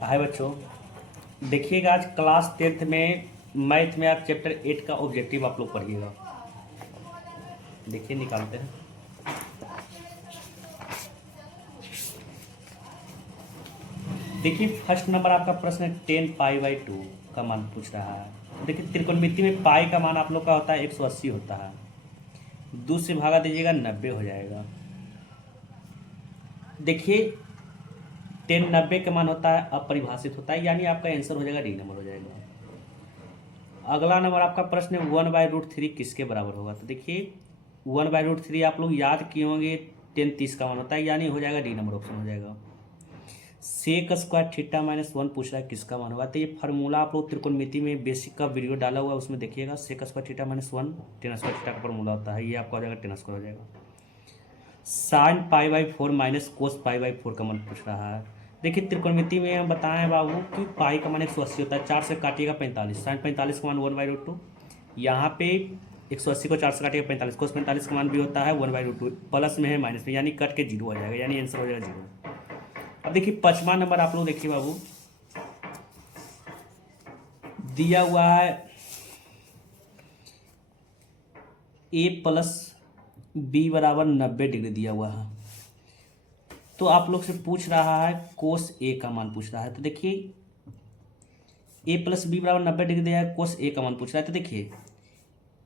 हाय बच्चों, देखिएगा आज क्लास 10th में मैथ में आप चैप्टर 8 का ऑब्जेक्टिव आप लोग पढ़िएगा। देखिए निकालते हैं। देखिए फर्स्ट नंबर आपका प्रश्न है 10 पाई/2 का मान पूछ रहा है। देखिए त्रिकोणमिति में पाई का मान आप लोग का होता है 180 होता है। 2 से भागा दीजिएगा 90 हो जाएगा। देखिए 10 90 का मान होता है अपरिभाषित होता है, यानी आपका आंसर हो जाएगा डी नंबर हो जाएगा। अगला नंबर आपका प्रश्न है 1/√3 किसके बराबर होगा। तो देखिए 1/√3 आप लोग याद किए होंगे 10 30 का मान होता है, यानी हो जाएगा डी नंबर ऑप्शन हो जाएगा। सेक स्क्वायर थीटा -1 पूछ रहा है किसका मान होगा। तो ये फार्मूला आप लोग त्रिकोणमिति में बेसिक का वीडियो डाला हुआ है, उसमें देखिएगा। Sec square theta -1 tan square theta का फार्मूला होता है, ये आपका हो जाएगा 10 स्क्वायर हो जाएगा। साइन पाई/4 माइनस कोस पाई/4 का मान पूछ रहा है। देखिए त्रिकोणमिति में हम बताएं बाबू कि पाई का मान 180 होता है, 4 से काटिएगा 45, साइन 45 का मान 1/√2। यहाँ पे 180 को 4 से काटिएगा 45, कोस 45 का मान भी होता है 1/√2, प्लस में है माइनस में, यानी कट के जीरो हो जाएगा, यानी आंसर हो जाएगा जीरो। अब देखिए 5वां नंबर आप लोग देखिए बाबू, दिया हुआ है a+b=90 डिग्री दिया हुआ है। तो आप लोग से पूछ रहा है कोस ए का मान पूछ रहा है। तो देखिए a+b=90 डिग्री दिया है, कोस ए का मान पूछ रहा है। तो देखिए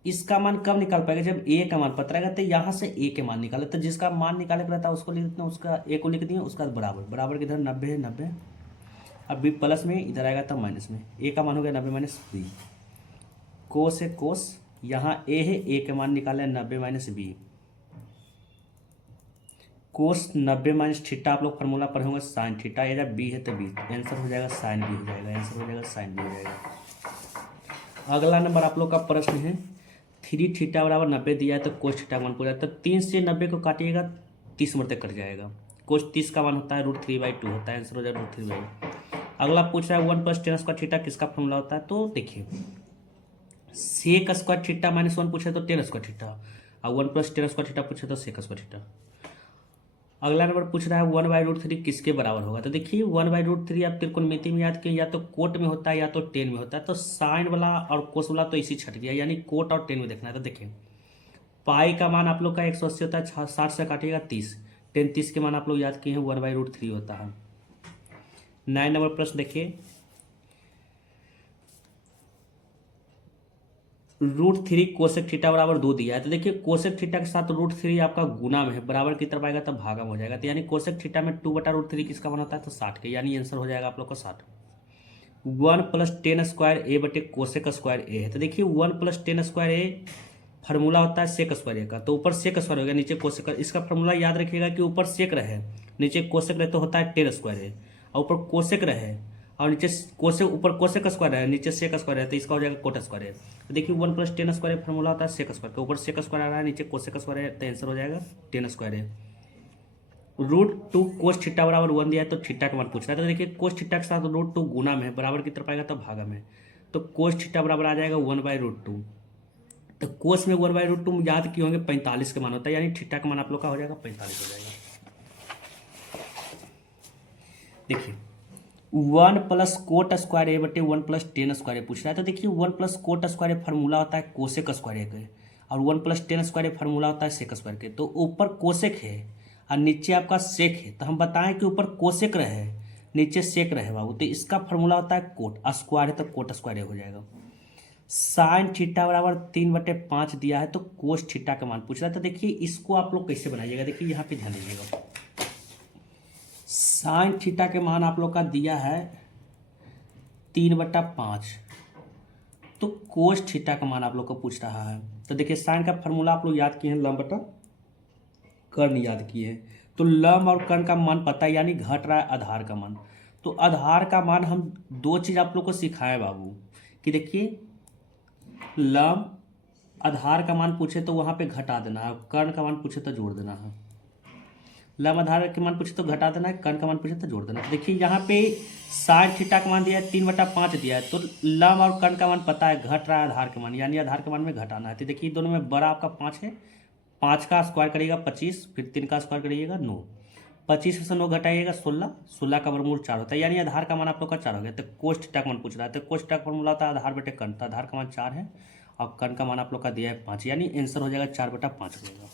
इसका मान कब निकाल पाएगा, जब ए का मान पता रहेगा। तो यहाँ से ए के मान निकाले, तो जिसका मान निकाले का रहता है उसको लिख देते हैं, उसका ए को लिख दिए, उसका बराबर बराबर के इधर 90 है 90। अब बी प्लस में इधर आएगा तब माइनस में, ए का मान हो गया 90 माइनस बी। कोस है कोस, यहाँ ए है, ए के मान निकाले 90 माइनस बी। कोस 90 माइनस थीटा आप लोग फार्मूला पढ़े होंगे साइन थीटा, या जब बी है तो बी, आंसर हो जाएगा साइन बी हो जाएगा, आंसर हो जाएगा साइन बी हो जाएगा। अगला नंबर आप लोग का प्रश्न है 3θ = 90 दिया है, तो कोस थीटा का मान पूछा है। तो 3 से 90 को काटिएगा 30 नंबर तक कट जाएगा। कोस 30 का मान होता है √3/2 होता है, आंसर हो जाएगा √3/2। अगला पूछ रहा है 1+10² थीटा किसका फॉर्मूला होता है। तो देखिए सेक स्क्वायर थीटा -1 पूछे तो 10² थीटा, और 1+10² थीटा पूछे तो सेक² थीटा। अगला नंबर पूछ रहा है 1/√3 किसके बराबर होगा। तो देखिए 1/√3 आप त्रिकोणमिति में याद किए, या तो कोट में होता है या तो टेन में होता है। तो साइन वाला और कोस वाला तो इसी छट गया, यानी कोट और टेन में देखना है। तो देखिए पाई का मान आप लोग का 180 होता है, 60 से काटिएगा 30, टेन 30 के मान आप लोग याद किए हैं 1/√3 होता है। 9 नंबर प्रश्न देखिए √3 कोसेक थीटा बराबर 2 दिया है। तो देखिए कोसेक थीटा के साथ √3 आपका गुना में है, बराबर की तरफ आएगा तब भागा में हो जाएगा। तो यानी कोसेक थीटा में 2/√3 किसका बना होता है, तो 60 के, यानी आंसर हो जाएगा आप लोग का 60। 1+10² a/कोसेक² a है। तो देखिए 1+10² a फार्मूला होता है सेक² a का, तो ऊपर सेक² हो गया, नीचे कोसेक। इसका फार्मूला याद रखिएगा कि ऊपर सेक रहे, नीचे कोसेक रहे, तो होता है 10² a, और ऊपर कोसेक रहे और नीचे कोसेक, ऊपर कोसेक² है, नीचे सेक² है, तो इसका हो जाएगा कोट² a। तो देखिए 1+10² फार्मूला होता है सेक² का, ऊपर सेक² आ रहा है, नीचे कोसेक² है, तो आंसर हो जाएगा 10²a। √2 कोस थीटा बराबर 1 दिया है, तो थीटा का मान पूछ रहा है। तो देखिए कोस थीटा के साथ √2 गुना में है, बराबर की तरफ आएगा तो भागा में, तो कोस थीटा बराबर आ जाएगा 1/√2। तो कोस में 1/√2 याद किए होंगे 45 का मान होता है, यानी थीटा का मान आप लोग का हो जाएगा 45 हो जाएगा। देखिए 1+कोट² a/1+10² पूछ रहा है। तो देखिए 1+कोट² फार्मूला होता है कोसेक² के, और 1+10² फार्मूला होता है सेक² के। तो ऊपर कोसेक है और नीचे आपका सेक है, तो हम बताएं कि ऊपर कोसेक रहे नीचे सेक रहे बाबू, तो इसका फार्मूला होता है कोट स्क्वायर है, तो कोट² a हो जाएगा। साइन थीटा बराबर 3/5 दिया है, तो कोस थीटा का मान पूछ रहा है। तो देखिए इसको आप लोग कैसे बनाइएगा, देखिए यहाँ पे ध्यान दीजिएगा। साइन थीटा के मान आप लोग का दिया है 3/5, तो कोस थीटा का मान आप लोग को पूछ रहा है। तो देखिए साइन का फार्मूला आप लोग याद किए हैं, लंब बटा कर्ण याद किए हैं। तो लंब और कर्ण का मान पता है, यानी घट रहा है आधार का मान। तो आधार का मान हम 2 चीज़ आप लोग को सिखाए बाबू, कि देखिए लंब आधार का मान पूछे तो वहाँ पे घटा देना है, कर्ण का मान पूछे तो जोड़ देना है। लंब आधार के मान पूछे तो घटा देना है, कर्ण का मान पूछे तो जोड़ देना है। देखिए यहाँ पे साइन थीटा का मान दिया है 3/5 दिया है, तो लंब और कर्ण का मान पता है, घट रहा है आधार के मान, यानी आधार के मान में घटाना है। तो देखिए दोनों में बड़ा आपका 5 है, 5 का स्क्वायर करिएगा 25, फिर 3 का स्क्वायर करिएगा 9, 25 से 9 घटाइएगा 16, 16 का वर्गमूल 4 होता है, यानी आधार का मान आप लोग का 4 हो गया। तो कोस थीटा का मान पूछ रहा है, तो कोस थीटा का फॉर्मूला होता है आधार बटे कर्ण, तो आधार का मान 4 है और कर्ण का मान आप लोग का दिया है 5, यानी आंसर हो जाएगा 4/5 हो जाएगा।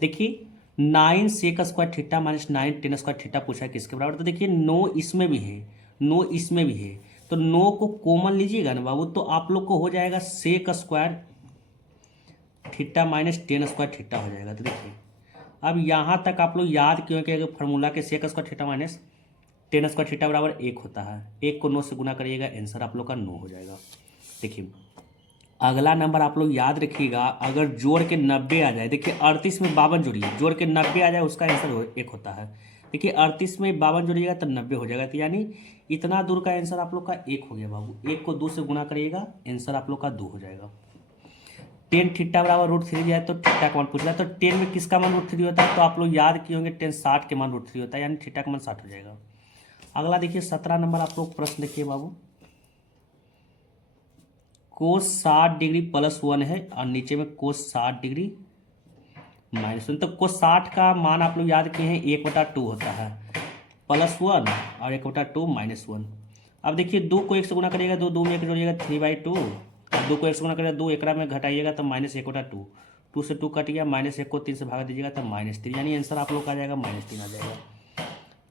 देखिए 9 sec square theta minus 9 tan square theta पूछा है किसके बराबर, तो देखिए 9 इसमें भी है, 9 इसमें भी है, तो 9 को कॉमन लीजिएगा ना बाबू, तो आप लोग को हो जाएगा sec square theta minus 10 square theta हो जाएगा। तो देखिए अब यहाँ तक आप लोग याद क्यों कि फॉर्मूला के sec square theta minus 10 square theta बराबर 1 होता है, 1 को 9 से गुना करिएगा, आंसर आप लोग का 9 हो जाएगा। देखिए अगला नंबर आप लोग याद रखिएगा, अगर जोड़ के 90 आ जाए, देखिए 38 में 52 जोड़िए, जोड़ के 90 आ जाए उसका आंसर 1 होता है। देखिए 38 में 52 जोड़िएगा तो 90 हो जाएगा, तो यानी इतना दूर का आंसर आप लोग का 1 हो गया बाबू, 1 को 2 से गुना करिएगा, आंसर आप लोग का 2 हो जाएगा। 10 थीटा बराबर √3 जाए तो थीटा का मान पूछ रहा है, तो 10 में किसका मान √3 होता है, तो आप लोग याद किए होंगे 10 60 के मान √3 होता है, यानी थीटा का मान 60 हो जाएगा। अगला देखिए 17 नंबर आप लोग प्रश्न देखिए बाबू, कोस 60 डिग्री +1 है और नीचे में कोस 60 डिग्री -1, तो कोस 60 का मान आप लोग याद किए हैं 1/2 होता है, +1 और 1/2 -1। अब देखिए 2 को 1 से गुना करिएगा, 2 2 में 1 जोड़िएगा 3/2, अब 2 को 1 से गुना करिएगा 2 एकड़ा में घटाइएगा तो -1/2, 2 से 2 कट गया, -1 को 3 से भाग दीजिएगा तो -3, यानी आंसर आप लोग का आ जाएगा -3 आ जाएगा।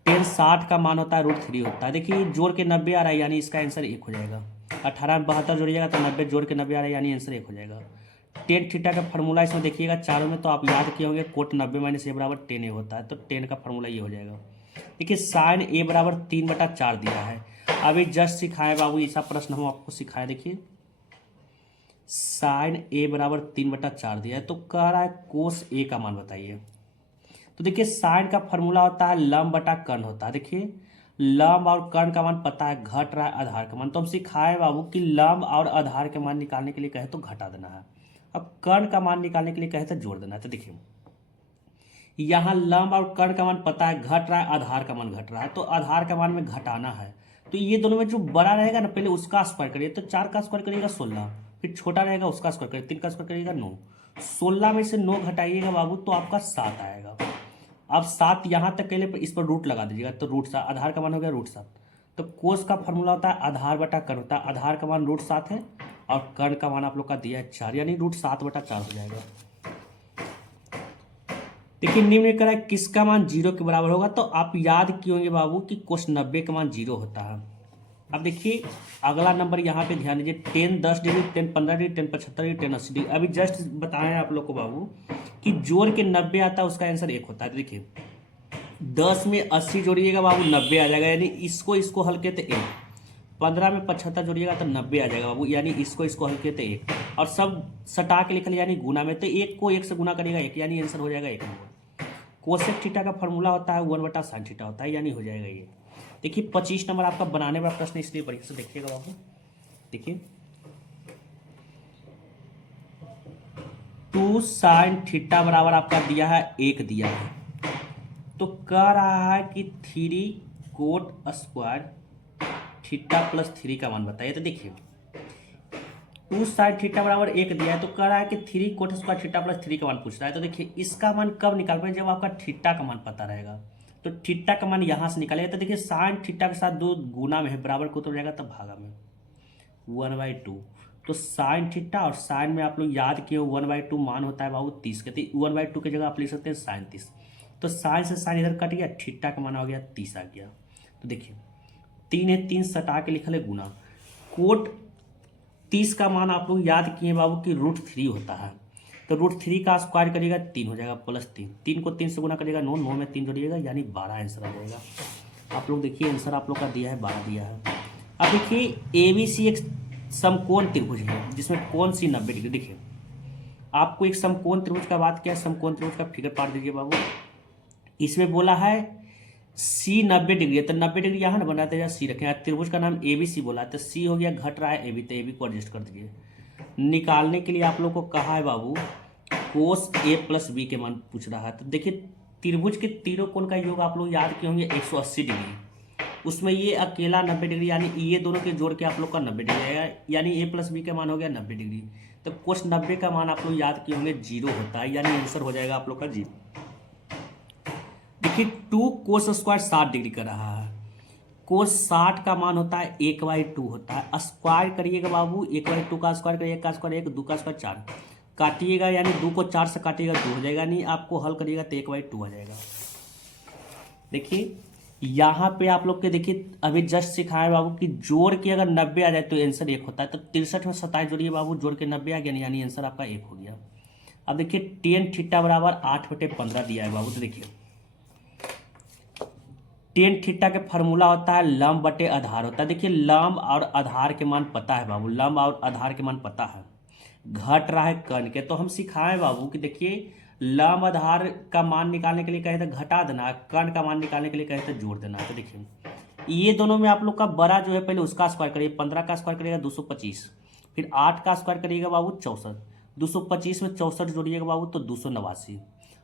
10 60 का मान होता है √3 होता है, देखिए जोड़ के 90 आ रहा है, यानी इसका आंसर 1 हो जाएगा। 18 में 72 जोड़िएगा तो 90 जोड़ के 90 आ रहा है, यानी आंसर 1 हो जाएगा। 10 थीटा का फॉर्मूला इसमें देखिएगा चारों में, तो आप याद किए होंगे कोट 90 - a बराबर 10a होता है, तो 10 का फॉर्मूला ये हो जाएगा। देखिए साइन a बराबर 3/4 दिया है, अभी जस्ट सिखाए बाबू, ऐसा प्रश्न हम आपको सिखाए। देखिए साइन a बराबर 3/4 दिया है, तो कह रहा है कोस a का मान बताइए। तो देखिए साइन का फॉर्मूला होता है लंब बटा कर्ण होता है, देखिए लंब और कर्ण का मान पता है, घट रहा है आधार का मान, तो हम सिखाए बाबू कि लंब और आधार के मान निकालने के लिए कहे तो घटा देना है, अब कर्ण का मान निकालने के लिए कहे तो जोड़ देना है। तो देखिए यहाँ लंब और कर्ण का मान पता है, घट रहा है, आधार का मान घट रहा है, तो आधार का मान में घटाना है, तो ये दोनों में जो बड़ा रहेगा ना पहले उसका स्क्वायर करिए, तो 4 का स्क्वायर करिएगा 16, फिर छोटा रहेगा उसका स्क्वायर करिए, 3 का स्क्वायर करिएगा 9, 16 में से 9 घटाइएगा बाबू तो आपका 7 आएगा। अब 7 यहाँ तक के लिए इस पर रूट लगा दीजिएगा, तो √7, आधार का मान हो गया √7, तो कोस का फॉर्मूला होता है आधार बटा कर्ण होता है, आधार का मान √7 है और कर्ण का मान आप लोग का दिया है 4, यानी √7/4 हो जाएगा। देखिए निम्न करा किसका मान 0 के बराबर होगा, तो आप याद किए होंगे बाबू कि कोस 90 का मान 0 होता है। अब देखिए अगला नंबर यहाँ पे ध्यान दीजिए, 10 10 डिग्री, 10 15 डिग्री, 10 75 डिग्री, 10 80 डिग्री। अभी जस्ट बताया आप लोग को बाबू कि जोड़ के 90 आता है उसका आंसर 1 होता है। देखिए 10 में 80 जोड़िएगा बाबू 90 आ जाएगा, यानी इसको हल के तो 1, 15 में 75 जोड़िएगा तो 90 आ जाएगा बाबू, यानी इसको हल के तो 1, और सब सटा के लिखल यानी गुना में, तो 1 को 1 से गुना करिएगा 1, यानी आंसर हो जाएगा 1 नंबर। कोसेक थीटा का फॉर्मूला होता है 1/sin थीटा होता है, यानी हो जाएगा ये। देखिए 25 नंबर आपका बनाने वाला प्रश्न, इसलिए बढ़िया से देखिएगा बाबू। देखिए 2 sin थीटा बराबर आपका दिया है 1 दिया है, तो कह रहा है कि 3 कोट स्क्वायर थीटा +3 का मान बताइए। तो देखिए 2 sin थीटा बराबर 1 दिया है, तो कह रहा है कि 3 कोट स्क्वायर थीटा +3 का मान पूछ रहा है। तो देखिए इसका मान कब निकाल पाए, जब आपका थीटा का मान पता रहेगा, तो थीटा का मान यहाँ से निकालेगा। तो देखिए साइन थीटा के साथ 2 गुना में है, बराबर को तो हो जाएगा, तब भागा में 1/2, तो साइन थीटा और साइन में आप लोग याद किए 1/2 मान होता है बाबू 30 के, तो 1/2 की जगह आप लिख सकते हैं साइन 30, तो साइन से साइन इधर कट गया, थीटा का मान हो गया 30 आ गया। तो देखिए 3 है, 3 सटा के लिखल है गुना, कोट 30 का मान आप लोग याद किए बाबू कि √3 होता है, तो √3 का स्क्वायर करिएगा 3 हो जाएगा, +3, 3 को 3 से गुना करिएगा 9, 9 में 3 जोड़िएगा, यानी 12 आंसर आ जाएगा। आप लोग देखिए आंसर आप लोग का दिया है 12 दिया है। अब देखिए ABC एक समकोण त्रिभुज है जिसमें कोण C 90 डिग्री। देखिए आपको एक समकोण त्रिभुज का बात किया, समकोण त्रिभुज का फिगर पार दीजिए बाबू। इसमें बोला है C 90 डिग्री है, तो 90 डिग्री यहाँ ना बनाते हैं, C रखें, त्रिभुज का नाम ABC बोला है, तो C हो गया, घट रहा है AB, तो AB को एडजस्ट कर दीजिए। निकालने के लिए आप लोग को कहा है बाबू कोस A + B के मान पूछ रहा है। तो देखिए त्रिभुज के तीनों कोण का योग आप लोग याद किए होंगे 180 डिग्री, उसमें ये अकेला 90 डिग्री, यानी ये दोनों के जोड़ के आप लोग का 90 डिग्री आएगा, यानी A + B का मान हो गया 90 डिग्री। तो कोस 90 का मान आप लोग याद किए होंगे 0 होता है, यानी आंसर हो जाएगा आप लोग का 0। देखिए 2 कोस स्क्वायर 60 डिग्री का रहा है। कोस 60 का मान होता है 1/2 होता है। स्क्वायर करिएगा बाबू, 1/2 का स्क्वायर करिए, 1 का स्क्वायर 1, 2 का स्क्वायर 4, काटिएगा यानी 2 को 4 से काटिएगा 2 हो जाएगा, यानी आपको हल करिएगा तो 1/2 आ जाएगा। देखिए यहाँ पे आप लोग के देखिए अभी जस्ट सिखाए बाबू कि जोड़ के अगर 90 आ जाए तो आंसर 1 होता है। तो 63 में 27 जोड़िए बाबू, जोड़ के 90 आ गया, यानी आंसर आपका 1 हो गया। अब देखिए टेन थीटा बराबर 8/15 दिया है बाबू। तो देखिए टेन थीटा के फार्मूला होता है लंब बटे आधार होता है। देखिए लंब और आधार के मान पता है बाबू, लंब और आधार के मान पता है। घट रहा है कर्ण के, तो हम सिखाए बाबू कि देखिए लंब आधार का मान निकालने के लिए कहे तो घटा देना, कर्ण का मान निकालने के लिए कहे तो जोड़ देना। तो देखिए ये दोनों में आप लोग का बड़ा जो है पहले उसका स्क्वायर करिए, 15 का स्क्वायर करिएगा 225, फिर 8 का स्क्वायर करिएगा बाबू 64, 225 में 64 जोड़िएगा बाबू तो 289।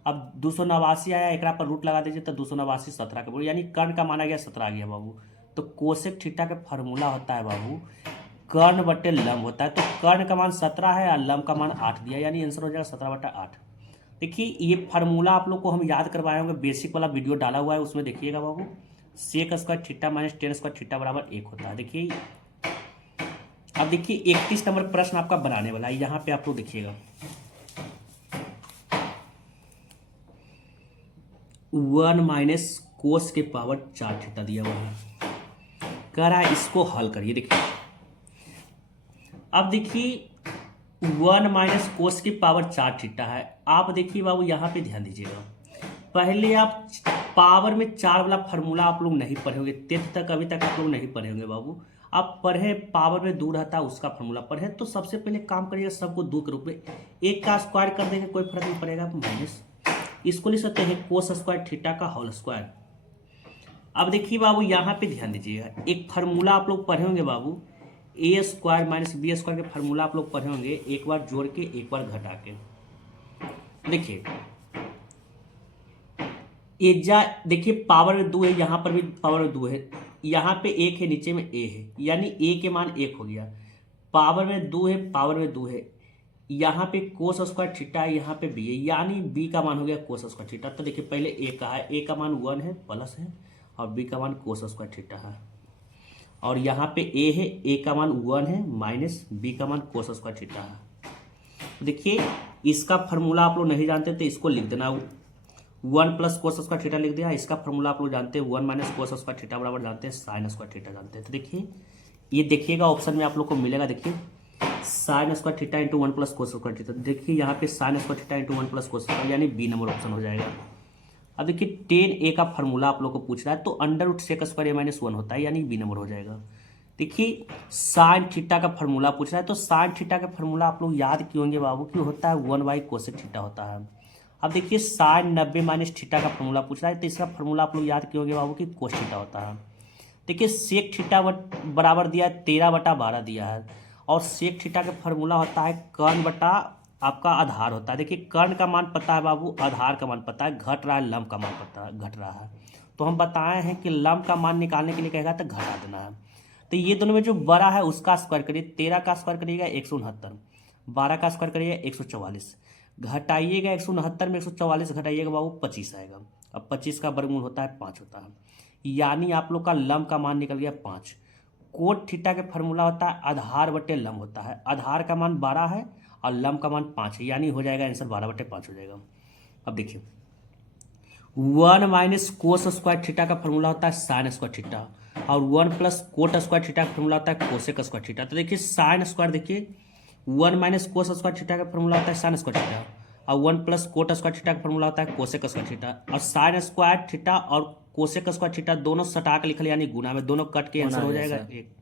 अब 289 आया, एक पर रूट लगा दीजिए तो 289 17 के बोल, यानी कर्ण का मान आ गया 17 आ गया बाबू। तो कोसेक थीटा का फार्मूला होता है बाबू कर्ण बटे लंब होता है। तो कर्ण का मान 17 है और लंब का मान 8 दिया, यानी आंसर हो जाएगा 17/8। देखिए ये फार्मूला आप लोग को हम याद करवाए होंगे, बेसिक वाला वीडियो डाला हुआ है उसमें देखिएगा बाबू। Sec square theta minus tan square theta बराबर 1 होता है। देखिए अब देखिए 31 नंबर प्रश्न आपका बनाने वाला है, यहाँ पे आप लोग देखिएगा 1 माइनस कोस के पावर 4 थीटा दिया हुआ है, कह रहा है इसको हल करिए। देखिए अब देखिए 1 माइनस कोस की पावर 4 थीटा है। आप देखिए बाबू यहाँ पे ध्यान दीजिएगा, पहले आप पावर में 4 वाला फार्मूला आप लोग नहीं पढ़े होंगे, 10th तक अभी तक आप लोग नहीं पढ़े होंगे बाबू। आप पढ़े पावर में 2 रहता है उसका फार्मूला पढ़े, तो सबसे पहले काम करिएगा सबको 2 के रूप में, 1 का स्क्वायर कर देंगे कोई फर्क नहीं पड़ेगा, माइनस इसको लिख सकते हैं कोस स्क्वायर थीटा का होल स्क्वायर। अब देखिए बाबू यहाँ पे ध्यान दीजिएगा, एक फार्मूला आप लोग पढ़े होंगे बाबू, ए स्क्वायर माइनस बी स्क्वायर के फार्मूला आप लोग पढ़े होंगे, एक बार जोड़ के एक बार घटा के। देखिए एजा देखिए पावर में 2 है, यहाँ पर भी पावर में 2 है, यहाँ पे 1 है, नीचे में ए है, यानी ए के मान 1 हो गया। पावर में 2 है, पावर में 2 है, यहाँ पे कोस स्क्वायर थीटा है, यहाँ पे बी है, यानी बी का मान हो गया कोस स्क्वायर थीटा। तो देखिए पहले ए का है, ए का मान 1 है प्लस है, और बी का मान कोस स्क्वायर थीटा है, और यहाँ पे ए है, ए का मान 1 है माइनस बी का मान कोस स्क्वायर थीटा है। देखिए इसका फार्मूला आप लोग नहीं जानते तो इसको लिख देना, 1 प्लस कोस स्क्वायर थीटा लिख दिया। इसका फार्मूला आप लोग जानते हैं 1 माइनस कोस स्क्वायर थीटा बराबर जानते हैं साइन स्क्वायर थीटा जानते हैं। तो देखिए ये देखिएगा ऑप्शन में आप लोग को मिलेगा, देखिए sign square theta into 1 plus cos square theta. देखिए यहाँ पे sign square theta into 1 plus cos square, यानी बी नंबर ऑप्शन हो जाएगा। अब देखिए 10a का फार्मूला आप लोग को पूछ रहा है, तो अंडर रूट सेक स्क्वायर ए माइनस 1 होता है, यानी बी नंबर हो जाएगा। देखिए साइन थीटा का फार्मूला पूछ रहा है, तो साइन थीटा का फार्मूला आप लोग याद किए होंगे बाबू कि होता है 1/कोसेक थीटा होता है। अब देखिए साइन 90 माइनस थीटा का फार्मूला पूछ रहा है, तो इसका फार्मूला आप लोग याद किए होंगे बाबू कि कोस थीटा होता है। देखिए सेक थीटा बराबर दिया है 13/12 दिया है, और सेक थीटा का फार्मूला होता है कर्ण बटा आपका आधार होता है। देखिए कर्ण का मान पता है बाबू, आधार का मान पता है, घट रहा है लंब का मान पता है, घट रहा है। तो हम बताए हैं कि लंब का मान निकालने के लिए कहेगा तो घटा देना है। तो ये दोनों में जो बड़ा है उसका स्क्वायर करिए, 13 का स्क्वायर करिएगा 169, 12 का स्क्वायर करिएगा 144, घटाइएगा 169 में 144 घटाइएगा बाबू 25 आएगा। अब 25 का वर्गमूल होता है 5 होता है, यानी आप लोग का लंब का मान निकल गया 5। कोट थीटा के फार्मूला होता है आधार बटे लंब होता है, आधार का मान 12 है और लंब का मान 5 है, यानी हो जाएगा आंसर 12/5 हो जाएगा। अब देखिए 1 माइनस कोस स्क्वायर थीटा का फार्मूला होता है साइन स्क्वायर थीटा, और 1 प्लस कोट स्क्वायर थीटा का फार्मूला होता है कोसेक स्क्वायर थीटा। तो देखिए साइन स्क्वायर, देखिए 1 माइनस कोस स्क्वायर थीटा का फार्मूला होता है साइन स्क्वायर थीटा, और 1 प्लस कोट स्क्वायर थीटा का फार्मूला होता है कोसेक स्क्वायर थीटा। और साइन स्क्वायर थीटा और कोसेक स्क्वायर थीटा दोनों सटा के लिखल, यानी गुना में, दोनों कट के आंसर हो जाएगा 1।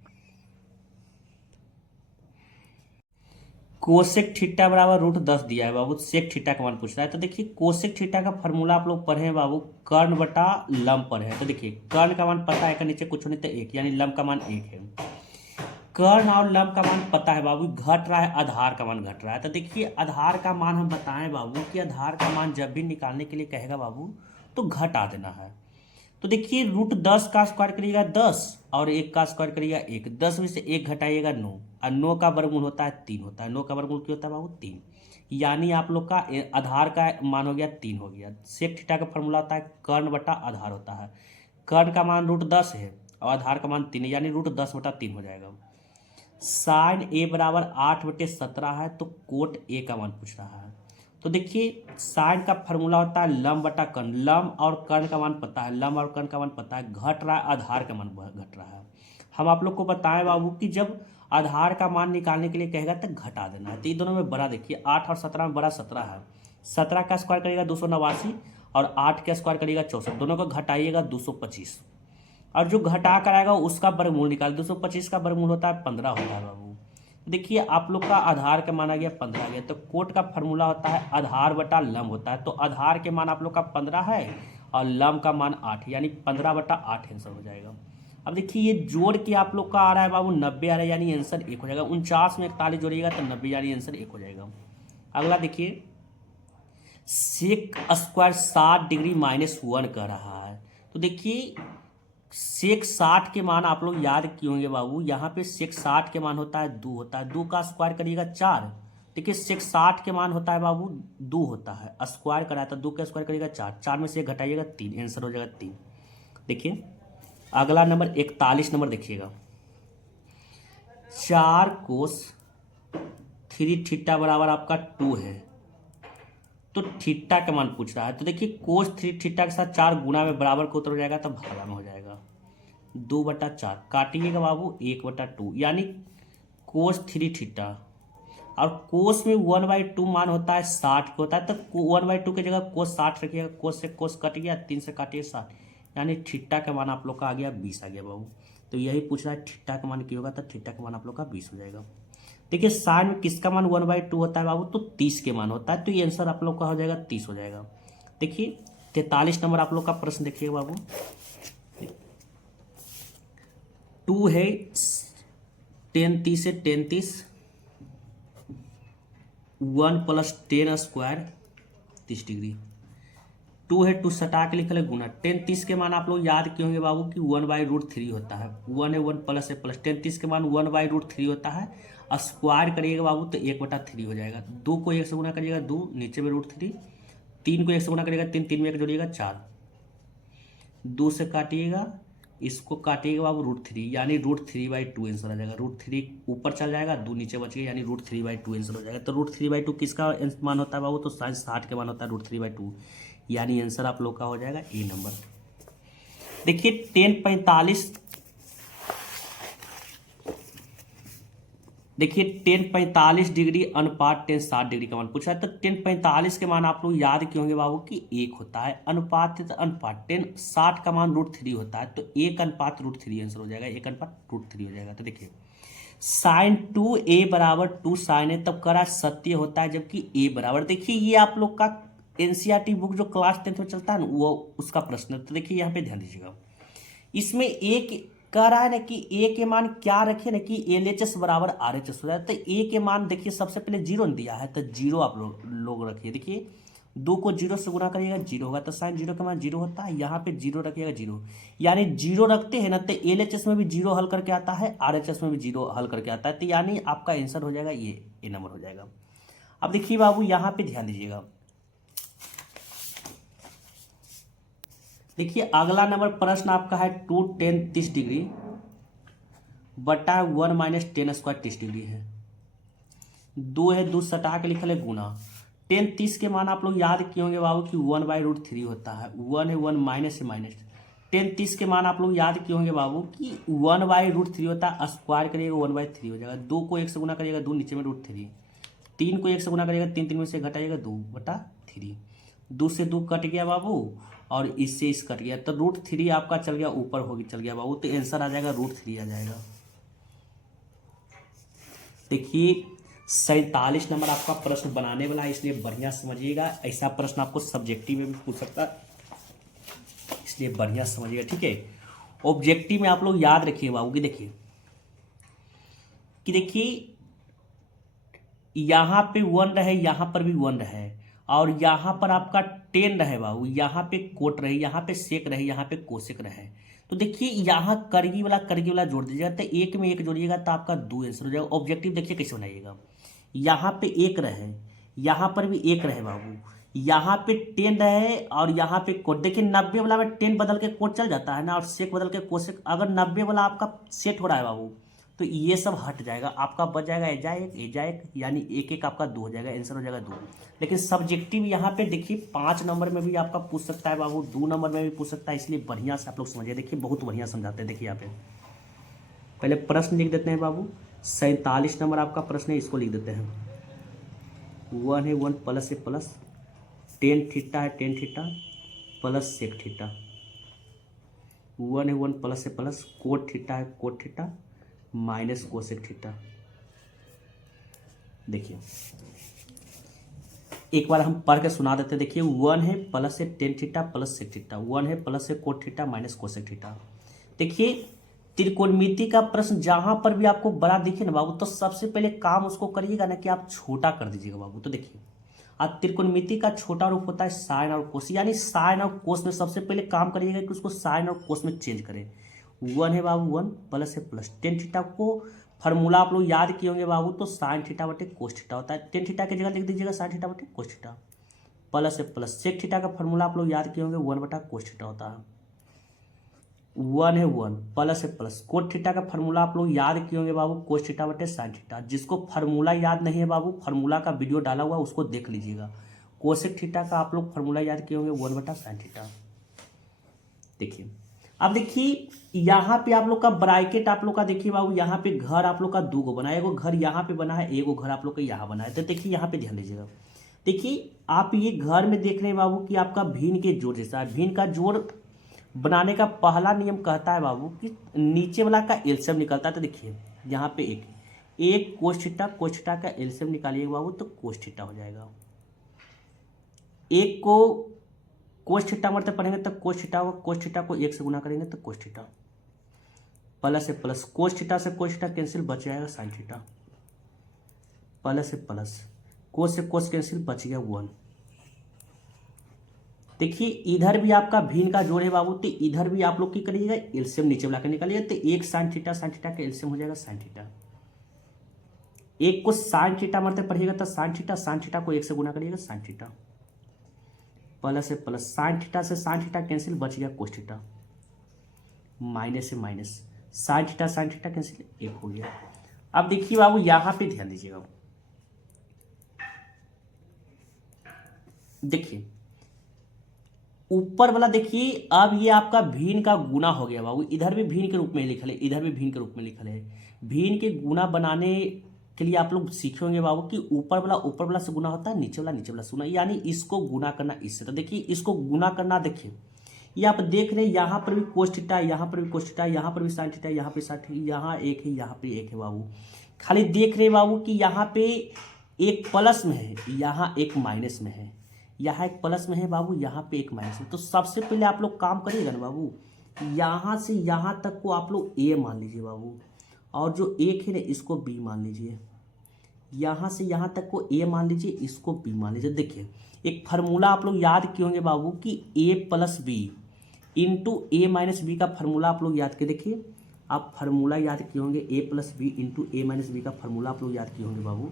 कोसेक थीटा बराबर √10 दिया है बाबू, सेक थीटा का मान पूछ रहा है। तो देखिए कोसेक थीटा का फार्मूला आप लोग पढ़े हैं बाबू, कर्ण बटा लंब पढ़े हैं। तो देखिए कर्ण का मान पता है, का नीचे कुछ नहीं तो 1, यानी लंब का मान 1 है। कर्ण और लंब का मान पता है बाबू, घट रहा है, आधार का मान घट रहा है। तो देखिए आधार का मान हम बताएं बाबू कि आधार का मान जब भी निकालने के लिए कहेगा बाबू तो घटा देना है। तो देखिए √10 का स्क्वायर करिएगा 10, और 1 का स्क्वायर करिएगा 1, 10 में से 1 घटाइएगा 9, और 9 का वर्गमूल होता है 3 होता है, 9 का वर्गमूल क्या होता है बाबू 3, यानी आप लोग का आधार का मान हो गया 3 हो गया। सेक थीटा का फॉर्मूला होता है कर्ण बटा आधार होता है। कर्ण का मान √10 है और आधार का मान 3 है, यानी √10/3 हो जाएगा। साइन ए बराबर 8/17 है, तो कोट ए का मान पूछ रहा है। तो देखिए साइन का फॉर्मूला होता है लंब बटा कर्ण। लंब और कर्ण का मान पता है, लंब और कर्ण का मान पता है, घट रहा है आधार का मान घट रहा है। हम आप लोग को बताएं बाबू कि जब आधार का मान निकालने के लिए कहेगा तो घटा देना है। तो ये दोनों में बड़ा देखिए 8 और 17 में बड़ा 17 है। 17 का स्क्वायर करिएगा 289 और 8 का स्क्वायर करिएगा 64, दोनों को घटाइएगा 225 और जो घटा कर आएगा उसका वर्गमूल निकाल। 225 का वर्गमूल होता है 15 होता है बाबू। देखिए आप लोग का आधार का मान आ गया 15 आ गया, तो कोट का फॉर्मूला होता है आधार बटा लंब होता है। तो आधार के मान आप लोग का 15 है और लंब का मान 8, यानी 15/8 आंसर हो जाएगा। अब देखिए ये जोड़ के आप लोग का आ रहा है बाबू 90 आ रहा है, यानी आंसर 1 हो जाएगा। 49 में 41 जोड़िएगा तो 90, यानी आंसर 1 हो जाएगा। अगला देखिए सेक स्क्वायर 60 डिग्री -1 कह रहा है। तो देखिए सेक 60 के मान आप लोग याद किए होंगे बाबू। यहाँ पे सेक 60 के मान होता है 2 होता है, 2 का स्क्वायर करिएगा 4। देखिए सेक 60 के मान होता है बाबू 2 होता है, स्क्वायर कराया तो 2 का स्क्वायर करिएगा 4, 4 में से 1 घटाइएगा 3, आंसर हो जाएगा 3। देखिए अगला नंबर 41 नंबर देखिएगा। 4 कोस 3 थीटा बराबर आपका 2 है, तो थीटा का मान पूछ रहा है। तो देखिए कोस 3 थीटा के साथ 4 गुना में बराबर को उतर हो जाएगा तो भागा में हो जाएगा 2/4, काटिएगा बाबू 1/2, यानी कोस 3 थीटा। और कोस में 1/2 मान होता है 60 का होता है, तो 1/2 की जगह कोस 60 रखिएगा। कोस से कोस कट गया, 3 से काटिए 60, यानी थीटा का मान आप लोग का आ गया 20 आ गया बाबू। तो यही पूछ रहा है थीटा का मान क्या होगा, तो थीटा का मान आप लोग का 20 हो जाएगा। देखिए साइन में किसका मान 1/2 होता है बाबू, तो 30 के मान होता है, तो ये आंसर आप लोग का हो जाएगा 30 हो जाएगा। देखिए 43 नंबर आप लोग का प्रश्न देखिएगा बाबू। 2 है 10 से 10 1 + 10 स्क्वायर 30 डिग्री। 2 है 2 सटा के लिखल है गुना। 10 के मान आप लोग याद किए होंगे बाबू कि 1/√3 होता है। 1 है 1 प्लस है प्लस, 10 के मान 1/√3 होता है। स्क्वायर करिएगा बाबू तो 1/3 हो जाएगा। 2 को 1 से गुना करिएगा 2, नीचे में √3। 3 को 1 से गुना करिएगा 3, 3 में 1 जोड़िएगा 4। 2 से काटिएगा, इसको काटिएगा बाबू √3, यानी √3/2 आंसर आ जाएगा। √3 ऊपर चल जाएगा, 2 नीचे बच गया, यानी √3/2 आंसर हो जाएगा। तो √3/2 किसका मान होता है बाबू, तो साइन 60 के मान होता है √3/2, यानी आंसर आप लोग का हो जाएगा ए नंबर। देखिए 10:45 देखिए 10:45 डिग्री अनुपात 10:60 डिग्री का मान पूछा है। तो 10:45 के मान आप लोग याद किए होंगे बाबू कि 1 होता है। अनुपात है तो अनुपात 10:60 का मान √3 होता है, तो 1:√3 आंसर हो जाएगा, 1:√3 हो जाएगा। तो देखिए साइन 2a बराबर 2 साइन है, तब करा सत्य होता है, जबकि a बराबर, देखिए ये आप लोग का एनसीईआरटी बुक जो क्लास 10th में चलता है ना वो उसका प्रश्न है। तो देखिए यहाँ पे ध्यान दीजिएगा, इसमें एक कह रहा है ना कि ए के मान क्या रखे ना कि LHS बराबर RHS हो जाए। तो ए के मान देखिए सबसे पहले 0 दिया है, तो 0 आप लोग रखिए। देखिए 2 को 0 से गुना करिएगा 0 होगा, तो साइन 0 का मान 0 होता है। यहाँ पे 0 रखिएगा 0, यानी 0 रखते हैं ना तो LHS में भी 0 हल करके आता है, RHS में भी 0 हल करके आता है, तो यानी आपका आंसर हो जाएगा ये ए नंबर हो जाएगा। अब देखिए बाबू यहाँ पे ध्यान दीजिएगा, देखिए अगला नंबर प्रश्न आपका है 2 10 30 डिग्री बटा 1 - 10 स्क्वायर 30 डिग्री है। 2 है 2 सटा के लिखल है गुना। 10 30 के मान आप लोग याद किए होंगे बाबू कि 1/√3 होता है। 1 है 1 माइनस है माइनस। 10 30 के मान आप लोग याद किए होंगे बाबू कि 1/√3 होता है, स्क्वायर करिएगा 1/3 हो जाएगा। 2 को 1 से गुना करिएगा 2, नीचे में √3। 3 को 1 से गुना करिएगा 3, 3 में से घटाइएगा 2/3। 2 से 2 कट गया बाबू और इससे इस कट गया, तो √3 आपका चल गया ऊपर होगी चल गया बाबू, तो आंसर आ जाएगा √3 आ जाएगा। देखिए 47 नंबर आपका प्रश्न बनाने वाला है, इसलिए बढ़िया समझिएगा। ऐसा प्रश्न आपको सब्जेक्टिव में भी पूछ सकता है, इसलिए बढ़िया समझिएगा, ठीक है। ऑब्जेक्टिव में आप लोग याद रखिए बाबू कि देखिए यहाँ पे 1 रहे, यहाँ पर भी 1 रहे, और यहाँ पर आपका 10 रहे बाबू, यहाँ पे कोट रहे, यहाँ पे सेक रहे, यहाँ पे कोसेक रहे। तो देखिए यहाँ करगी वाला जोड़ दीजिएगा, तो 1 में 1 जोड़िएगा तो आपका 2 आंसर हो जाएगा। ऑब्जेक्टिव देखिए कैसे बनाइएगा, यहाँ पे 1 रहे, यहाँ पर भी 1 रहे बाबू, यहाँ पे 10 रहे और यहाँ पे कोट। देखिए 90 वाला में 10 बदल के कोट चल जाता है ना, और सेक बदल के कोसेक। अगर 90 वाला आपका सेट हो रहा है बाबू तो ये सब हट जाएगा, आपका बच जाएगा एजा एक, यानी एक एक आपका 2 हो जाएगा, आंसर हो जाएगा 2। लेकिन सब्जेक्टिव यहाँ पे देखिए 5 नंबर में भी आपका पूछ सकता है बाबू, 2 नंबर में भी पूछ सकता है, इसलिए बढ़िया से आप लोग समझिए। देखिए बहुत बढ़िया समझाते हैं। देखिए यहाँ पे पहले प्रश्न लिख देते हैं बाबू, 47 नंबर आपका प्रश्न है, इसको लिख देते हैं। 1 है 1 प्लस है प्लस, टेन थीटा है tan theta plus sec theta. 1 है 1 प्लस है प्लस, कोट थीटा है cot theta minus cosec theta. देखिए एक बार हम पढ़ के सुना देते हैं। देखिए 1 है प्लस है tan theta plus sec theta, 1 है प्लस है cot theta minus cosec theta. देखिए त्रिकोणमिति का प्रश्न जहां पर भी आपको बड़ा दिखे ना बाबू, तो सबसे पहले काम उसको करिएगा ना कि आप छोटा कर दीजिएगा बाबू। तो देखिए अब त्रिकोणमिति का छोटा रूप होता है साइन और कोस, यानी साइन और कोस में सबसे पहले काम करिएगा कि उसको साइन और कोस में चेंज करें। 1 है बाबू 1 प्लस है प्लस, टेन थीटा को फॉर्मूला आप लोग याद किए होंगे बाबू, तो साइन थीटा बटे कोस थीटा होता है। टेन थीटा की जगह लिख दीजिएगा साइन थीटा बटे कोस थीटा, प्लस है प्लस, सेक थीटा का फॉर्मूला आप लोग याद किए होंगे 1 बटा कोस थीटा होता है। 1 है 1 प्लस है प्लस, कोट थीटा का फॉर्मूला आप लोग याद किए होंगे बाबू, कोस थीटा बटे साइन थीटा। जिसको फार्मूला याद नहीं है बाबू, फार्मूला का वीडियो डाला हुआ उसको देख लीजिएगा। कोसेक थीटा का आप लोग फार्मूला याद किए होंगे 1 बटा साइन थीटा। देखिए अब देखिए यहाँ पे आप लोग का ब्रैकेट आप लोग का देखिए बाबू, यहाँ पे घर आप लोग का 2 गो बना है, एगो घर यहाँ पे बना है, एगो घर आप लोग का यहाँ बना है। तो देखिए यहाँ पे ध्यान दीजिएगा। देखिए आप ये घर में देख रहे हैं बाबू कि आपका भिन्न के जोड़ जैसा है। भिन्न का जोड़ बनाने का पहला नियम कहता है बाबू कि नीचे वाला का एलसीएम निकलता है। तो देखिए यहाँ पे एक कोस थीटा का एलसीएम निकालिएगा बाबू, तो कोस थीटा हो जाएगा। एक को कोस थीटा मरते पढ़ेंगे तो कोस थीटा होगा, कोस थीटा को 1 से गुना करेंगे तो कोस थीटा, प्लस है प्लस, कोस थीटा से कोस थीटा कैंसिल, बच जाएगा साइन थीटा, प्लस है प्लस, कोस से कोस कैंसिल, बच गया 1। देखिए इधर भी आपका भिन्न का जोड़ है बाबू, तो इधर भी आप लोग की करिएगा एलसीएम नीचे मिला कर निकालिएगा, तो एक साइन थीटा का एलसीएम हो जाएगा साइन थीटा। एक को साइन थीटा मरते पढ़िएगा तो साइन थीटा को 1 से गुना करिएगा साइन थीटा, प्लस है प्लस, साइन थीटा से साइन थीटा कैंसिल, बच गया कोस थीटा, माइनस से माइनस, साइन थीटा कैंसिल, 1 हो गया। अब देखिए बाबू यहां पे ध्यान दीजिएगा। देखिए ऊपर वाला देखिए, अब ये आपका भिन्न का गुना हो गया बाबू, इधर भी भिन्न के रूप में लिखल है, इधर भी भिन्न के रूप में लिखल है। भिन्न के गुना बनाने के लिए आप लोग सीखे होंगे बाबू कि ऊपर वाला से गुना होता है, नीचे वाला से गुना, यानी इसको गुना करना इससे। तो देखिए इसको गुना करना, देखिए ये आप देख रहे हैं यहाँ पर भी कोस थीटा, यहाँ पर भी कोस थीटा, यहाँ पर भी साइन थीटा, यहाँ पे साइन थीटा, यहाँ 1 है, यहाँ पे 1 है बाबू। खाली देख रहे हैं बाबू कि यहाँ पे एक प्लस में है, यहाँ एक माइनस में है, यहाँ एक प्लस में है बाबू, यहाँ पे एक माइनस में। तो सबसे पहले आप लोग काम करिएगा ना बाबू, यहाँ से यहाँ तक को आप लोग ए मान लीजिए बाबू, और जो 1 है ना इसको बी मान लीजिए। यहाँ से यहाँ तक को ए मान लीजिए, इसको बी मान लीजिए। देखिए एक फार्मूला आप लोग याद किए होंगे बाबू कि ए प्लस बी इंटू ए माइनस बी का फार्मूला आप लोग याद किए। देखिए आप फार्मूला याद किए होंगे ए प्लस बी इंटू ए माइनस बी का फार्मूला आप लोग याद किए होंगे बाबू,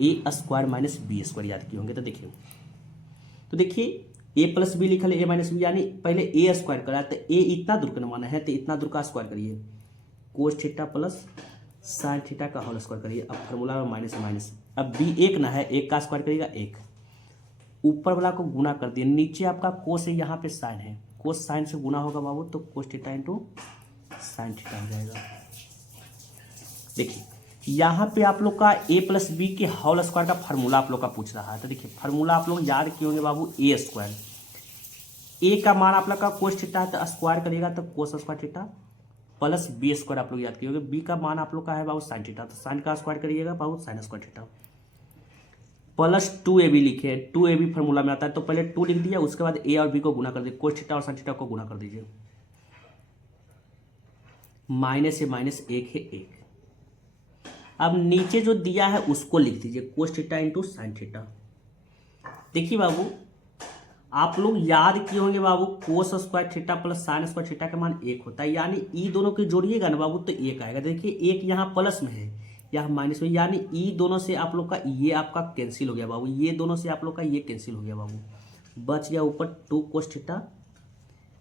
ए स्क्वायर माइनस बी स्क्वायर याद किए होंगे। तो देखिए ए प्लस बी लिखा है, ए माइनस बी, यानी पहले ए स्क्वायर करा, तो ए इतना दूर का माना है तो इतना दूर का स्क्वायर करिए, cos theta plus sine theta का होल स्क्वायर करिए। अब फार्मूला में माइनस माइनस, अब बी 1 ना है, 1 का स्क्वायर करिएगा 1, ऊपर वाला को गुना कर दिए, नीचे आपका कोस है, यहाँ पे साइन है, कोस साइन से गुना होगा बाबू, तो कोस थीटा इंटू साइन थीटा हो जाएगा। देखिए यहाँ पे आप लोग का ए प्लस बी के होल स्क्वायर का फार्मूला आप लोग का पूछ रहा है। तो देखिए फार्मूला आप लोग याद किए होंगे बाबू, ए स्क्वायर, ए का मान आप लोग का कोस थीटा है तो स्क्वायर करिएगा तो cos square theta, plus B square आप लोग याद किए होंगे, बी का मान आप लोग का है बाबू साइन थीटा, तो साइन का स्क्वायर करिएगा बाबू sine square theta, plus 2ab लिखे, 2ab फार्मूला में आता है, तो पहले 2 लिख दिया, उसके बाद ए और बी को गुना कर दीजिए, कोस थीटा और साइन थीटा को गुना कर दीजिए, माइनस से माइनस 1 है 1। अब नीचे जो दिया है उसको लिख दीजिए, cos theta into sine theta. देखिए बाबू आप लोग याद किए होंगे बाबू, cos square theta plus sine square theta का मान 1 होता है, यानी ई दोनों के जोड़िएगा ना बाबू तो 1 आएगा। देखिए 1 यहाँ प्लस में है, यह माइनस में, यानी ई दोनों से आप लोग का ये आपका कैंसिल हो गया बाबू, ये दोनों से आप लोग का ये कैंसिल हो गया बाबू, बच गया ऊपर 2 कोस थीटा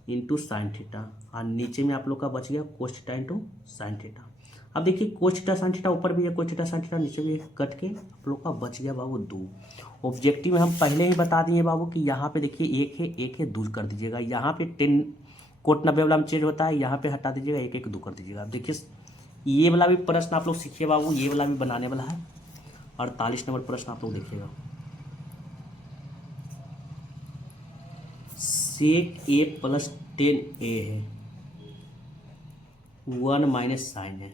इंटू साइन थीटा, और नीचे में आप लोग का बच गया कोस थीटा इंटू साइन थीटा। अब देखिए कोस थीटा साइन थीटा ऊपर भी है, कोस थीटा साइन थीटा नीचे भी है, कट के आप लोग का बच गया बाबू 2। ऑब्जेक्टिव में हम पहले ही बता दिए बाबू कि यहाँ पे देखिए एक है दूर कर दीजिएगा, यहाँ पे 10 कोट 90 वाला में चेंज होता है, यहाँ पे हटा दीजिएगा, एक दो कर दीजिएगा। अब देखिए ये वाला भी प्रश्न आप लोग सीखिए बाबू, ये वाला भी बनाने वाला है। 48 नंबर प्रश्न आप लोग देखिएगा, सेक ए प्लस 10a है, 1 माइनस साइन है।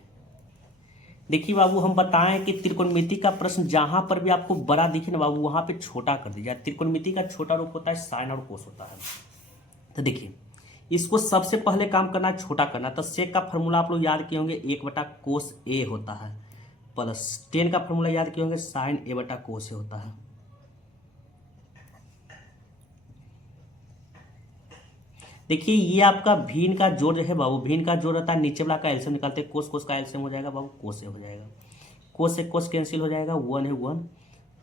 देखिए बाबू हम बताएं कि त्रिकोणमिति का प्रश्न जहां पर भी आपको बड़ा दिखे ना बाबू, वहां पे छोटा कर दीजिए। त्रिकोणमिति का छोटा रूप होता है साइन और कोस होता है। तो देखिए इसको सबसे पहले काम करना है, छोटा करना। तो सेक का फॉर्मूला आप लोग याद किए होंगे, 1/कोस ए होता है, प्लस 10 का फॉर्मूला याद किए होंगे, साइन a/कोस ए होता है। देखिए ये आपका भीन का जोड़ जो है बाबू, भीन का जोड़ रहता है, नीचे वाला का एलसीएम निकालते हैं, कोस का एलसीएम हो जाएगा बाबू, कोस से हो जाएगा, कोस से कोस कैंसिल हो जाएगा, 1 है 1,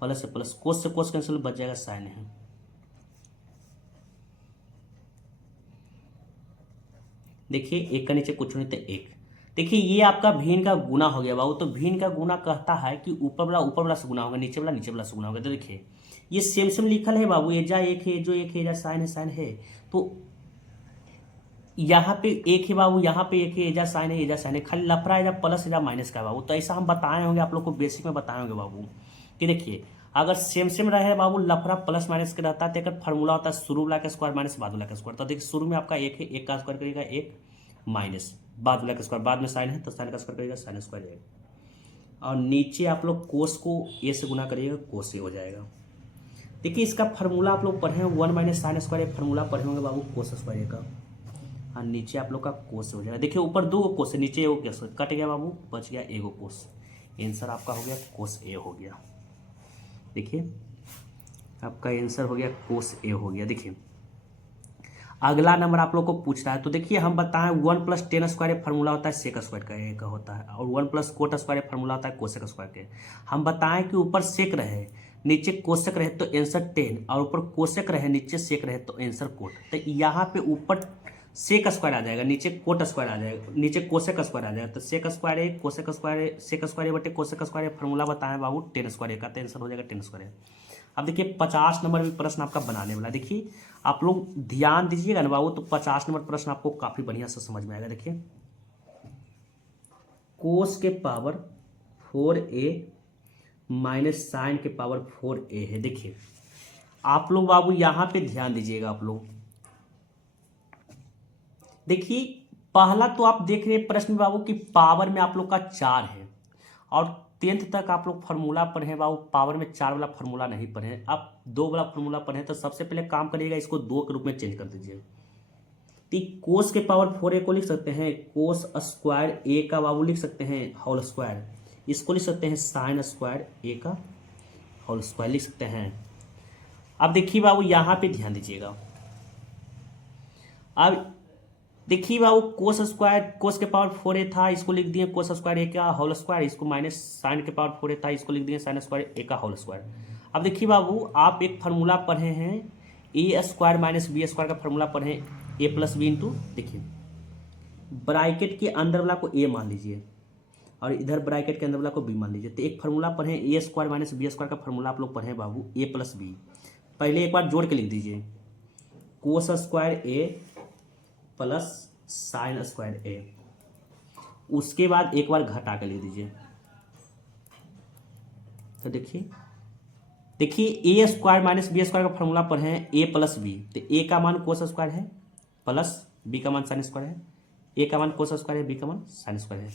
प्लस से प्लस, कोस से कोस कैंसिल बच जाएगा, साइन है। देखिए एक का नीचे कुछ नहीं तो एक। देखिए ये आपका भीन का गुना हो गया बाबू, तो भीन का गुना कहता है कि ऊपर वाला से गुना होगा, नीचे वाला से गुना होगा। तो देखिए ये सेम लिखल है बाबू, एजा एक है, जो एक है, एजा साइन है, तो यहाँ पे एक है बाबू, यहाँ पे एक है, एजा साइन है, खाली लफड़ा एजा प्लस एजा माइनस का बाबू। तो ऐसा हम बताए होंगे आप लोग को, बेसिक में बताए होंगे बाबू कि देखिए अगर सेम रहे बाबू, लफड़ा प्लस माइनस का रहता है, तो एक फॉर्मूला होता है शुरू वाला का स्क्वायर माइनस बाद वाला का स्क्वायर। तो देखिए शुरू में आपका एक है, एक का स्क्वायर करेगा एक, माइनस बाद वाला का स्क्वायर, बाद में साइन है तो साइन का स्क्वायर करेगा, साइन स्क्वायर जाएगा, और नीचे आप लोग कोस को ए से गुना करिएगा, कोस ए हो जाएगा। देखिए इसका फॉर्मूला आप लोग पढ़े हैं, 1 माइनस साइन स्क्वायर, फॉर्मूला पढ़े होंगे बाबू कोस स्क्वायर का, और नीचे आप लोग का कोस हो जाएगा। देखिए ऊपर 2 कोस है, नीचे एगो कोस कट गया बाबू, बच गया एगो कोस, आंसर आपका हो गया कोस ए हो गया। देखिए आपका आंसर हो गया कोस ए हो गया। देखिए अगला नंबर आप लोग को पूछ रहा है, तो देखिए हम बताएं 1 + 10 स्क्वायर फॉर्मूला होता है सेक स्क्वायर का होता है, और 1 + कोट स्क्वायर फॉर्मूला होता है कोसेक स्क्वायर के। हम बताएं कि ऊपर सेक रहे नीचे कोसेक रहे तो आंसर 10, और ऊपर कोसेक रहे नीचे सेक रहे तो आंसर कोट। तो यहाँ पे ऊपर सेक स्क्वायर आ जाएगा, नीचे कोट स्क्वायर आ जाएगा, नीचे कोसेक स्क्वायर आ जाएगा। तो सेक स्क्वायर है, कोसेक स्क्वायर है, सेक स्क्वायर बटे कोसेक स्क्वायर फॉर्मूला बताएं बाबू 10 स्क्वायर का, तो आंसर हो जाएगा 10 स्क्वायर। अब देखिए 50 नंबर भी प्रश्न आपका बनाने वाला। देखिए आप लोग ध्यान दीजिएगा ना बाबू, तो 50 नंबर प्रश्न आपको काफी बढ़िया से समझ में आएगा। देखिए कोस के पावर 4a माइनस साइन के पावर 4a है। देखिए आप लोग बाबू यहां पे ध्यान दीजिएगा। आप लोग देखिए पहला तो आप देख रहे हैं प्रश्न बाबू की पावर में आप लोग का 4 है, और 10th तक आप लोग फार्मूला पढ़े हैं बाबू, पावर में 4 वाला फार्मूला नहीं पढ़े हैं, आप 2 वाला फार्मूला पढ़े हैं। तो सबसे पहले काम करिएगा, इसको 2 के रूप में चेंज कर दीजिए। तो कोस के पावर 4a को लिख सकते हैं कोस स्क्वायर ए का बाबू लिख सकते हैं होल स्क्वायर, इसको लिख सकते हैं साइन स्क्वायर ए का होल स्क्वायर लिख सकते हैं। अब देखिए बाबू यहाँ पे ध्यान दीजिएगा। अब देखिए बाबू कोस स्क्वायर, कोस के पावर 4a था, इसको लिख दिए कोस स्क्वायर ए का होल स्क्वायर, इसको माइनस साइन के पावर 4a था, इसको लिख दिए साइन स्क्वायर ए का होल स्क्वायर। अब देखिए बाबू आप एक फार्मूला पढ़े हैं ए स्क्वायर माइनस बी स्क्वायर का फार्मूला पढ़े हैं, ए प्लस बी इंटू, देखिए ब्रैकेट के अंदर वाला को ए मान लीजिए और इधर ब्रैकेट के अंदर वाला को बी मान लीजिए। तो एक फार्मूला पढ़े ए स्क्वायर माइनस बी स्क्वायर का फार्मूला आप लोग पढ़े हैं बाबू ए प्लस बी। पहले एक बार जोड़ के लिख दीजिए कोस स्क्वायर ए प्लस साइन स्क्वायर ए, उसके बाद एक बार घटा के लिख दीजिए। तो देखिए ए स्क्वायर माइनस बी स्क्वायर का फॉर्मूला पर है ए प्लस बी, तो ए का मान कोस स्क्वायर है प्लस बी का मान साइन स्क्वायर है, ए का मान कोस स्क्वायर है, बी का मान साइन स्क्वायर है।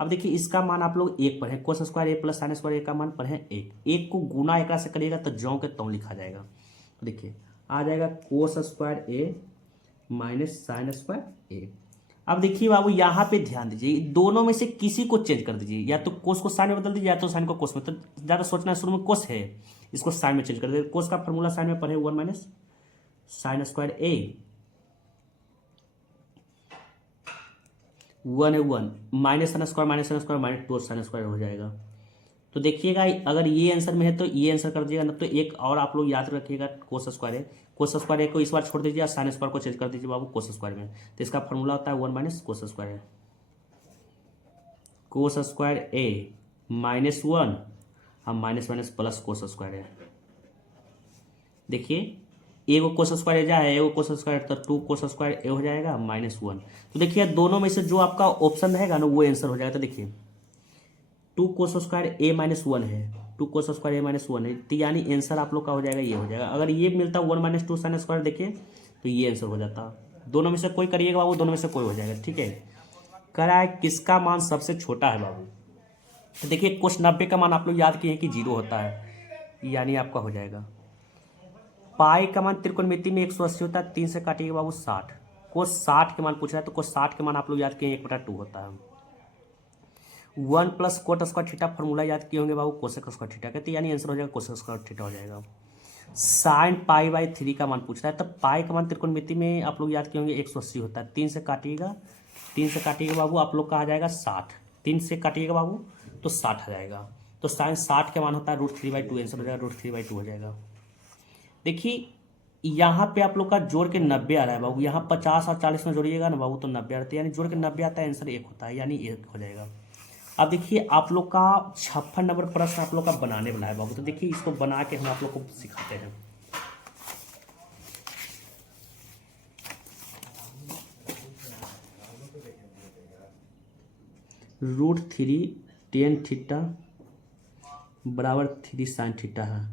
अब देखिए इसका मान आप लोग एक पर है, कोस स्क्वायर ए प्लस साइन स्क्वायर ए का मान पर है एक, एक को गुना एक से करिएगा तो ज्यों के त्यों लिखा जाएगा। तो देखिए आ जाएगा कोस स्क्वायर ए माइनस साइन स्क्वायर ए। अब देखिए बाबू यहाँ पे ध्यान दीजिए, दोनों में से किसी को चेंज कर दीजिए, या तो कोस को साइन में बदल दीजिए या तो साइन को कोस में। तो ज़्यादा सोचना है, शुरू में कोस है इसको साइन में चेंज कर दीजिए। कोस का फॉर्मूला साइन में पढ़े 1 माइनस साइन स्क्वायर ए, 1 है 1 minus sine square minus 2 sine square हो जाएगा। तो देखिएगा अगर ये आंसर में है तो ये आंसर कर दीजिएगा, ना तो एक और आप लोग याद रखिएगा कोस स्क्वायर है। कोस स्क्वायर ए को इस बार छोड़ दीजिए, साइन स्क्वायर को चेंज कर दीजिए बाबू कोस स्क्वायर में। तो इसका फॉर्मूला होता है 1 माइनस कोस स्क्वायर है। कोस स्क्वायर ए -1 हम minus minus plus cos square है। देखिए ए को कोस स्क्वायर ए जा है, ए को कोस स्क्वायर, तो 2 कोस स्क्वायर ए हो जाएगा -1। तो देखिए दोनों में से जो आपका ऑप्शन रहेगा ना वो आंसर हो जाएगा। तो देखिए 2 कोस स्क्वायर ए -1 है, 2 कोस स्क्वायर ए -1 है, तो यानी आंसर आप लोग का हो जाएगा ये हो जाएगा। अगर ये मिलता 1 - 2 साइन स्क्वायर देखिए तो ये आंसर हो जाता। दोनों में से कोई करिएगा बाबू, दोनों में से कोई हो जाएगा। ठीक है, कह रहा है किसका मान सबसे छोटा है बाबू। तो देखिए कोस 90 का मान आप लोग याद किए हैं कि 0 होता है, यानी आपका हो जाएगा। पाई का मान त्रिकोणमिति में 180 होता है, 3 से काटिएगा बाबू 60। कोस 60 के मान पूछ रहा है, तो कोस 60 के मान आप लोग याद किए 1/2 होता है। 1 + कोट स्क्वायर थीटा फॉर्मूला याद किए होंगे बाबू कोसेक स्क्वायर थीटा का, तो यानी आंसर हो जाएगा कोसेक स्क्वायर थीटा हो जाएगा। साइन π/3 का मान पूछ रहा है, तो पाई का मान त्रिकोणमिति में आप लोग याद किए होंगे 180 होता है, 3 से काटिएगा, 3 से काटिएगा बाबू आप लोग का आ जाएगा 60, 3 से काटिएगा बाबू तो 60 आ जाएगा। तो साइन 60 के मान होता है √3/2, आंसर हो जाएगा √3/2 हो जाएगा। देखिए यहाँ पे आप लोग का जोड़ के 90 आ रहा है बाबू, यहाँ 50 और 40 में जोड़िएगा ना बाबू तो 90 आता है, यानी जोड़ के 90 आता है, आंसर 1 होता है, यानी 1 हो जाएगा। अब देखिए आप लोग का 56 नंबर प्रश्न आप लोग का बनाने वाला है बाबू। तो देखिए इसको बना के हम आप लोग को सिखाते हैं। √3 tan थीटा बराबर 3 साइन थीटा है।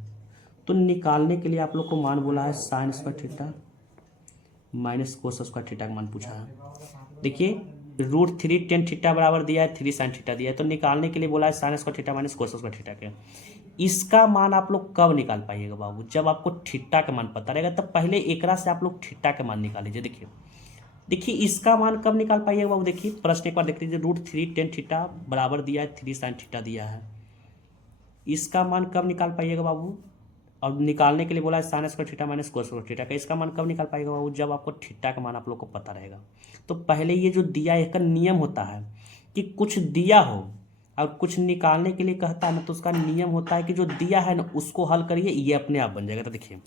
तो निकालने के लिए आप लोग को मान बोला है sign square theta minus cos square theta का मान पूछा है। देखिए √3 tan थीटा बराबर दिया है 3 साइन थीटा दिया है, तो निकालने के लिए बोला है sign square theta minus cos square theta के। इसका मान आप लोग कब निकाल पाइएगा बाबू, जब आपको थीटा का मान पता रहेगा। तब पहले एकरा से आप लोग थीटा का मान निकाल लीजिए। देखिए इसका मान कब निकाल पाइएगा बाबू, देखिए प्रश्न एक बार देख लीजिए। √3 tan थीटा बराबर दिया है 3 साइन थीटा दिया है, इसका मान कब निकाल पाइएगा बाबू। और निकालने के लिए बोला है sign square theta minus cos square theta का। इसका मान कब निकाल पाएगा बाबू, जब आपको थीटा का मान आप लोग को पता रहेगा। तो पहले ये जो दिया है इसका नियम होता है कि कुछ दिया हो और कुछ निकालने के लिए कहता है ना, तो उसका नियम होता है कि जो दिया है ना उसको हल करिए, ये अपने आप बन जाएगा। तो देखिए